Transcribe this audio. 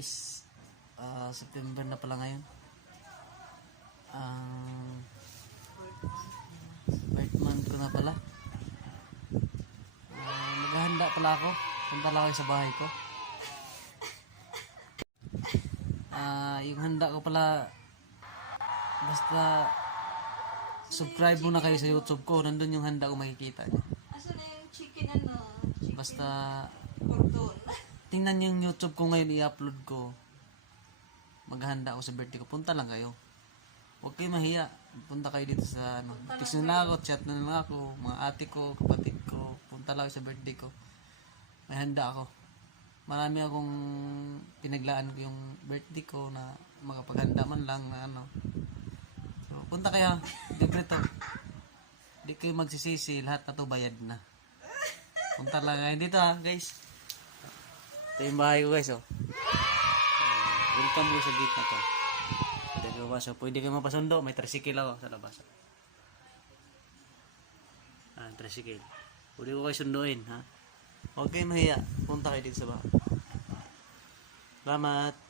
guys, September na pala ngayon. Birth month ko na pala. Maghahanda pala ako. Punta lang ako sa bahay ko. Yung handa ko pala, basta subscribe muna kayo sa YouTube ko. Nandun yung handa ko makikita niyo. Asan na yung chicken ano? Chicken Basta cordon. tingnan yung YouTube ko ngayon, i-upload ko. Maghahanda ako sa birthday ko. Punta lang kayo. Huwag kayo mahiya. Punta kayo dito sa ano. Text na lang ako, chat na lang ako. Mga ate ko, kapatid ko. Punta lang sa birthday ko. May handa ako. Marami akong pinaglaan ko yung birthday ko na makapaghanda man lang na ano. So, punta kayo. Libre to. Hindi kayo magsisisi. Lahat na to bayad na. Punta lang ngayon dito guys. Ito yung bahay ko guys welcome ko sa gate na to. Pwede kayo mapasok. Pwede kayo mapasundo. May tricycle ako sa labas. Tricycle. Pwede ko kayo sunduin ha. Huwag kayo mahiya. Punta kayo dito sa bahay. Salamat.